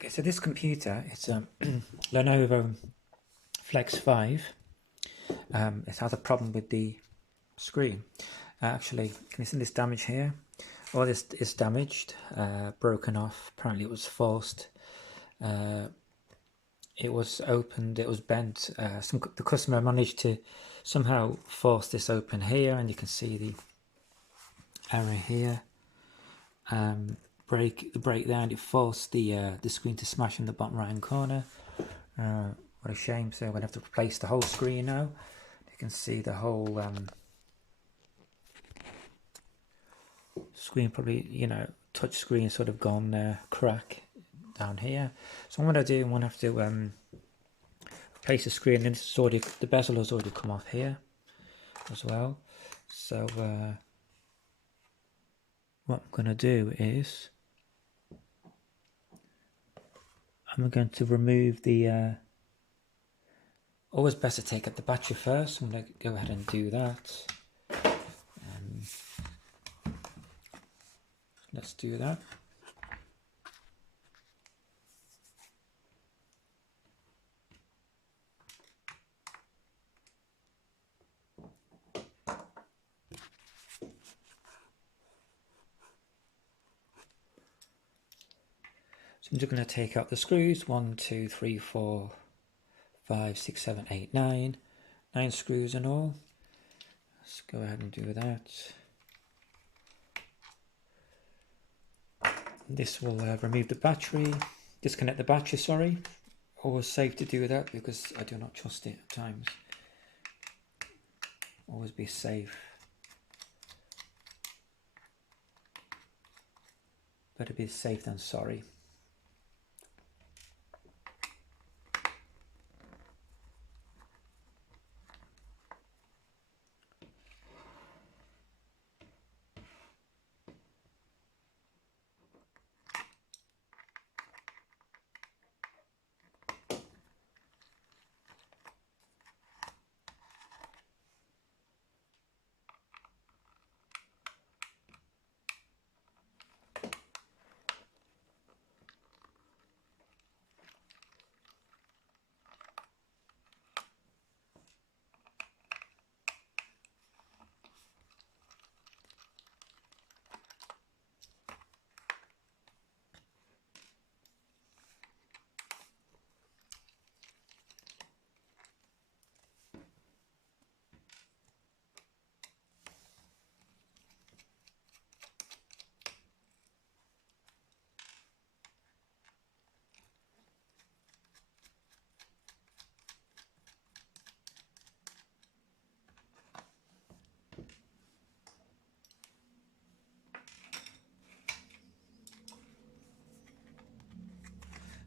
Okay, so this computer, it's a Lenovo Flex 5. It has a problem with the screen. Actually, can you see this damage here? All this is damaged, broken off. Apparently it was forced. It was opened, it was bent. The customer managed to somehow force this open here, and you can see the error here. Break there, and it forced the screen to smash in the bottom right hand corner. What a shame. So I'm going to have to replace the whole screen now. You can see the whole screen, probably, touch screen sort of gone crack down here. So what I do, I'm going to have to replace the screen, and it's already, the bezel has already come off here as well. So what I'm going to do is I'm going to remove the always best to take out the battery first. I'm going to go ahead and do that. Let's do that. So I'm just going to take out the screws. 1, 2, 3, 4, 5, 6, 7, 8, 9. 9 screws in all. Let's go ahead and do that. This will remove the battery, disconnect the battery, sorry. Always safe to do that because I do not trust it at times. Always be safe. Better be safe than sorry.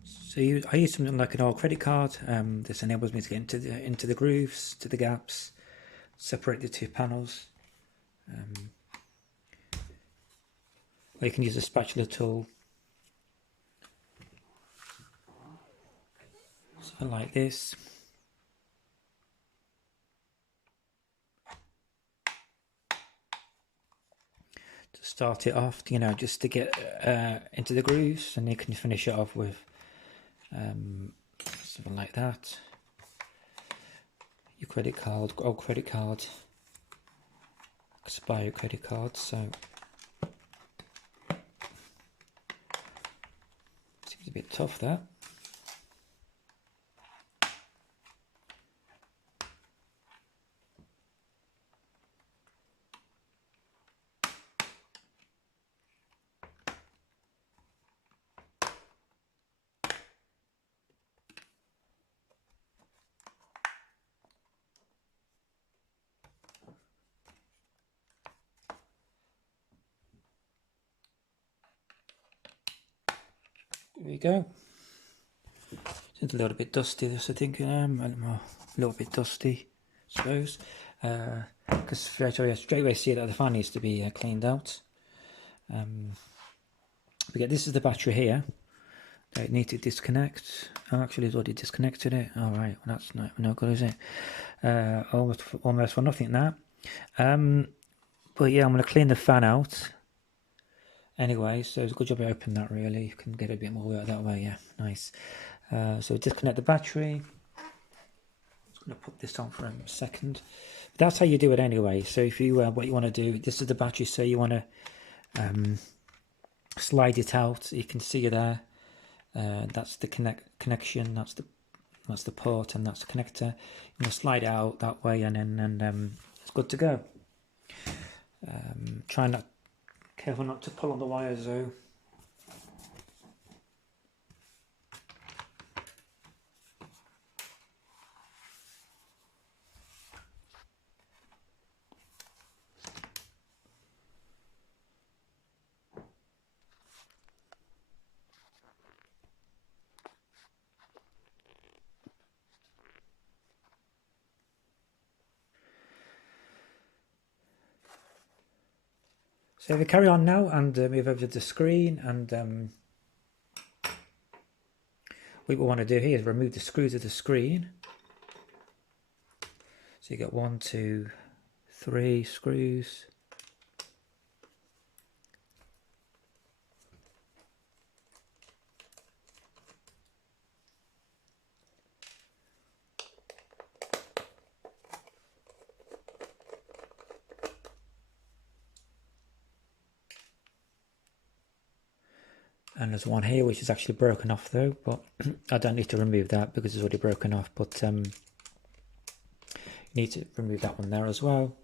So I use something like an old credit card. This enables me to get into the grooves, to the gaps, separate the two panels. Or you can use a spatula tool. Something like this. To start it off, just to get into the grooves, and you can finish it off with something like that. Your credit card, old credit card, expired credit card. So seems a bit tough, that. There we go. It's a little bit dusty, this, I think. A little bit dusty, I suppose. Because straight away see that the fan needs to be cleaned out. But this is the battery here. I need to disconnect. Oh, actually, it's already disconnected it. All right, well, that's no good, is it? Almost for nothing, that. But yeah, I'm going to clean the fan out. anyway, so it's a good job I opened that really. You can get a bit more work that way, yeah, nice. So disconnect the battery. I'm just going to put this on for a second. That's how you do it anyway. So if you, what you want to do, this is the battery, so you want to slide it out. You can see it there. That's the connection, that's the port, and that's the connector. You want to slide it out that way, and then it's good to go. Careful not to pull on the wires though. So we carry on now and move over to the screen, and what we want to do here is remove the screws of the screen. So you got 1, 2, 3 screws. And there's one here which is actually broken off though, but I don't need to remove that because it's already broken off, but you need to remove that one there as well.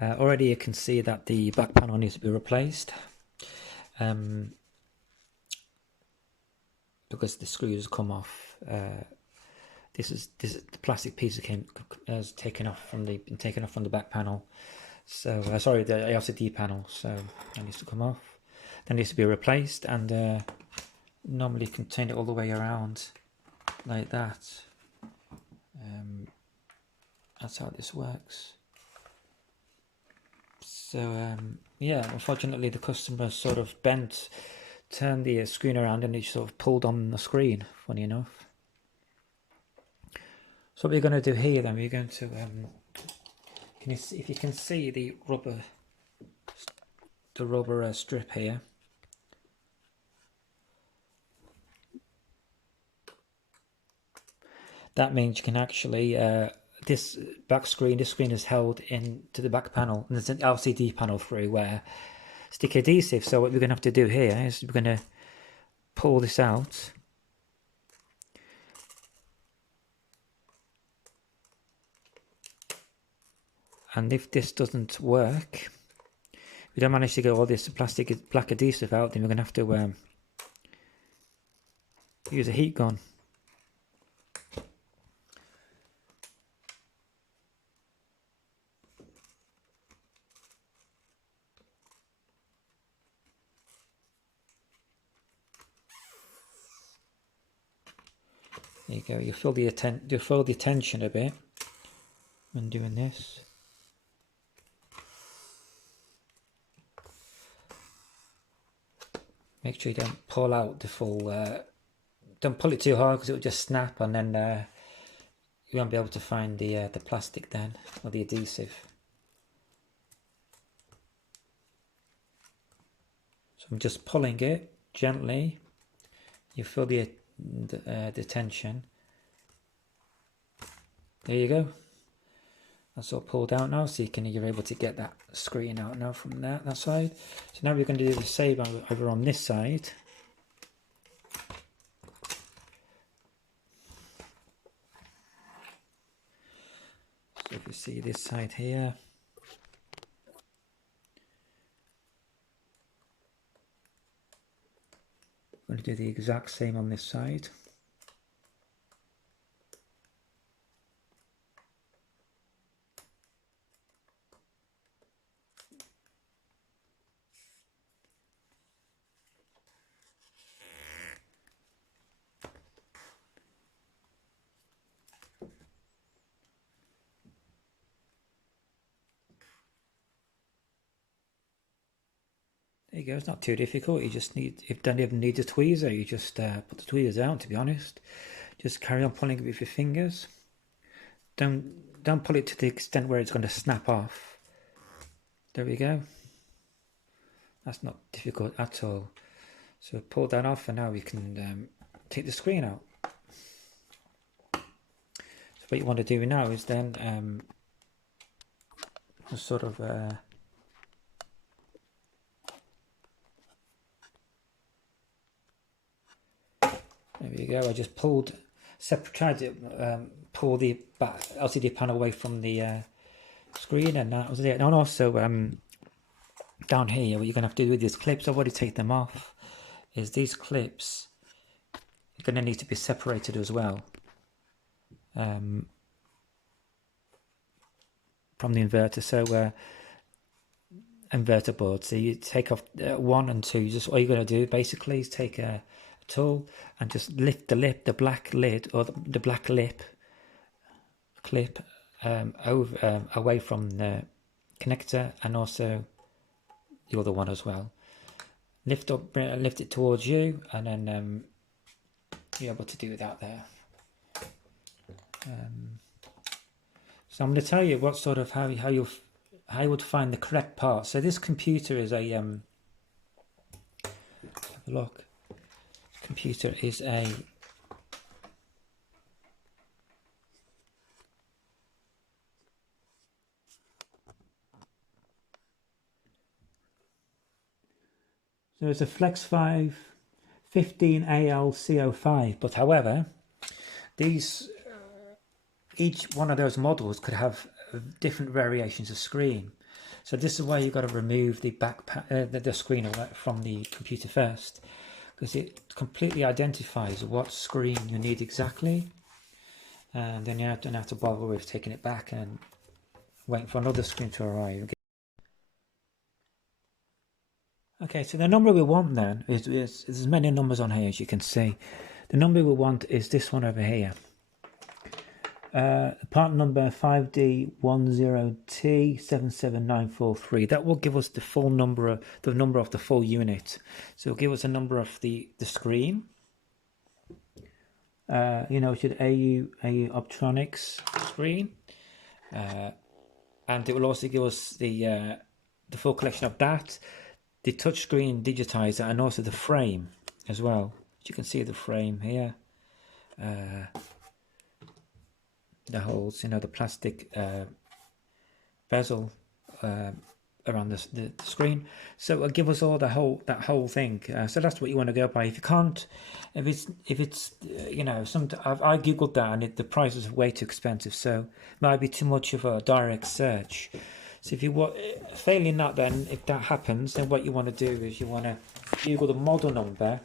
Already you can see that the back panel needs to be replaced because the screws come off. This is the plastic piece that has taken off from the back panel. So sorry, the LCD panel. So that needs to come off. That needs to be replaced, and normally you can turn it all the way around like that. That's how this works. So yeah, unfortunately the customer sort of turned the screen around, and it sort of pulled on the screen, funny enough. So what we're going to do here then, we're going to, if you can see the rubber strip here. That means you can actually, this screen is held into the back panel, and there's an LCD panel through where stick adhesive. So what we're going to have to do here is we're going to pull this out. And if this doesn't work, if we don't manage to get all this black adhesive out, then we're going to have to use a heat gun. There you go. You feel the tension a bit when doing this. Make sure you don't pull out the full. Don't pull it too hard because it will just snap, and then you won't be able to find the plastic then, or the adhesive. So I'm just pulling it gently. You feel the tension. There you go. That's all pulled out now, so you're able to get that screen out now from that side. So now we're going to do the same over on this side. So if you see this side here, I'm going to do the exact same on this side. There you go, it's not too difficult. You just don't even need a tweezer, you just put the tweezers out, to be honest. Just carry on pulling it with your fingers. Don't pull it to the extent where it's going to snap off. There we go. That's not difficult at all. So pull that off, and now we can take the screen out. So what you want to do now is then just sort of there we go. I just tried to pull the LCD panel away from the screen, and that was it. And also down here, what you're gonna have to do with these clips, I've already taken them off, is these clips are gonna need to be separated as well from the inverter. So inverter board. So you take off 1 and 2. Just all you're gonna do basically is take a tool and just lift the lip, the black lid, or the black lip clip away from the connector, and also the other one as well. Lift it towards you, and then you're able to do that there. So I'm going to tell you what sort of how you would find the correct part. So this computer is a have a look. Computer is a it's a Flex 5 15AL-CO5, but however, these each one of those models could have different variations of screen. So this is why you've got to remove the the screen away from the computer first, because it completely identifies what screen you need exactly, and then you don't have to bother with taking it back and waiting for another screen to arrive. Okay, so the number we want then is there's many numbers on here, as you can see. The number we want is this one over here. Part number 5D10T77943. That will give us the full number, the number of the full unit. So it'll give us a number of the screen. You know, it's an AU Optronics screen, and it will also give us the full collection of that, the touchscreen digitizer, and also the frame as well. As you can see, the frame here, the holes, you know, the plastic bezel around the screen. So it'll give us all that whole thing. So that's what you want to go by. If you can't, if it's you know, I googled that, and the prices are way too expensive, so it might be too much of a direct search. So if you failing that, then if that happens, then what you want to do is you want to Google the model number,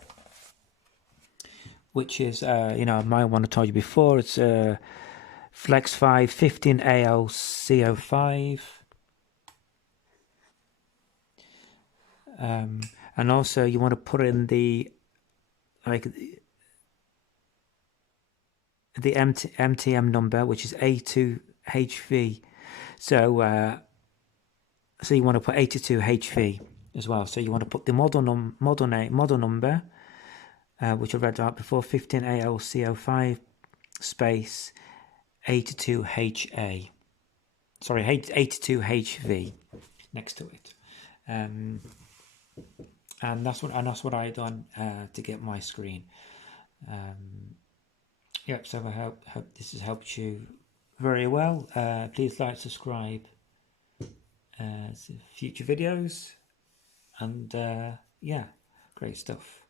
which is you know, my one I told you before. It's Flex 5 15AL-CO5. And also you want to put in the MTM number, which is A2HV. So so you want to put 82HV as well. So you want to put the model number, which I read out before, 15AL-CO5 space 82HA. Sorry, 82HV next to it. And that's what I done to get my screen. Yep. So I hope this has helped you very well. Please like, subscribe to future videos, and yeah, great stuff.